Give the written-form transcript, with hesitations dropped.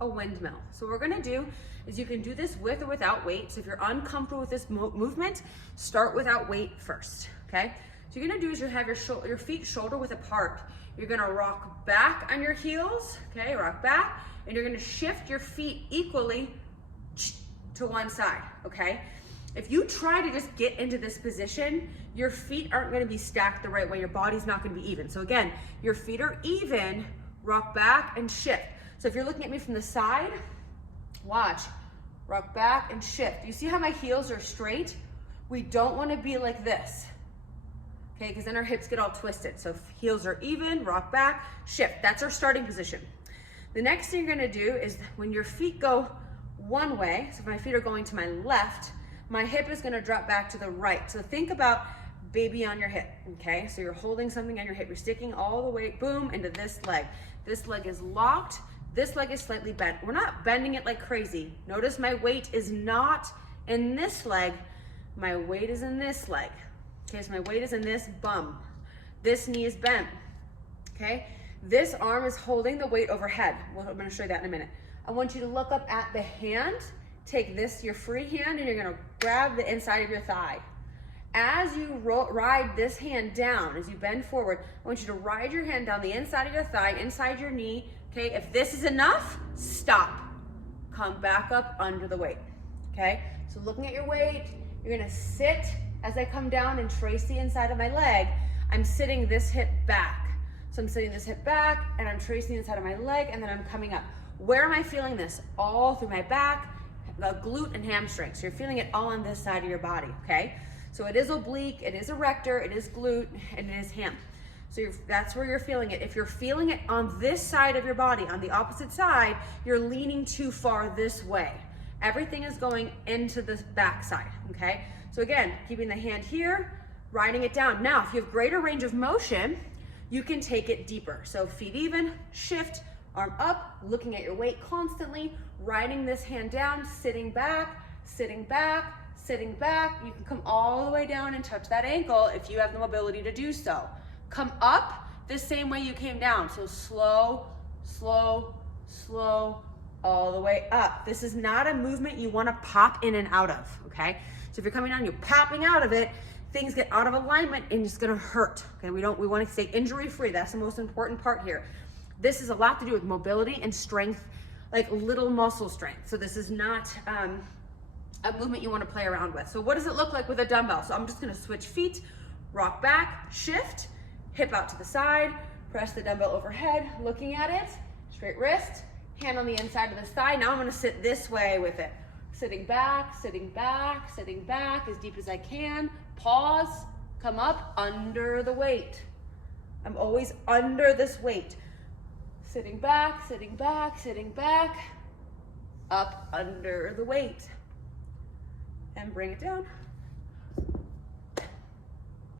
a windmill. So what we're gonna do is you can do this with or without weight. So if you're uncomfortable with this movement, start without weight first, okay? So you're gonna do is you have your feet shoulder width apart. You're gonna rock back on your heels, okay, rock back, and you're gonna shift your feet equally to one side, okay? If you try to just get into this position, your feet aren't gonna be stacked the right way. Your body's not gonna be even. So again, your feet are even, rock back and shift. So if you're looking at me from the side, watch, rock back and shift. You see how my heels are straight? We don't wanna be like this, okay? Because then our hips get all twisted. So heels are even, rock back, shift. That's our starting position. The next thing you're gonna do is when your feet go one way, so if my feet are going to my left, my hip is gonna drop back to the right. So think about baby on your hip, okay? So you're holding something on your hip. You're sticking all the way, boom, into this leg. This leg is locked. This leg is slightly bent. We're not bending it like crazy. Notice my weight is not in this leg. My weight is in this leg. Okay, so my weight is in this bum. This knee is bent, okay? This arm is holding the weight overhead. Well, I'm gonna show you that in a minute. I want you to look up at the hand. Take this, your free hand, and you're gonna grab the inside of your thigh. As you ride this hand down, as you bend forward, I want you to ride your hand down the inside of your thigh, inside your knee, okay? If this is enough, stop. Come back up under the weight, okay? So looking at your weight, you're gonna sit as I come down and trace the inside of my leg. I'm sitting this hip back. So I'm sitting this hip back, and I'm tracing the inside of my leg, and then I'm coming up. Where am I feeling this? All through my back, the glute and hamstring. So you're feeling it all on this side of your body, okay? So it is oblique, it is erector, it is glute, and it is ham. So that's where you're feeling it. If you're feeling it on this side of your body, on the opposite side, you're leaning too far this way. Everything is going into the back side, okay? So again, keeping the hand here, riding it down. Now, if you have greater range of motion, you can take it deeper. So feet even, shift, arm up, looking at your weight constantly, riding this hand down, sitting back, sitting back, sitting back. You can come all the way down and touch that ankle if you have the mobility to do so. Come up the same way you came down. So slow, slow, slow, all the way up. This is not a movement you want to pop in and out of, okay? So if you're coming down, you're popping out of it, things get out of alignment and it's gonna hurt, okay? We want to stay injury free. That's the most important part here. This is a lot to do with mobility and strength, like little muscle strength. So this is not a movement you want to play around with. So what does it look like with a dumbbell? So I'm just going to switch feet, rock back, shift, hip out to the side, press the dumbbell overhead, looking at it, straight wrist, hand on the inside of the thigh. Now I'm going to sit this way with it. Sitting back, sitting back, sitting back as deep as I can. Pause, come up under the weight. I'm always under this weight. Sitting back, sitting back, sitting back, up under the weight. And bring it down.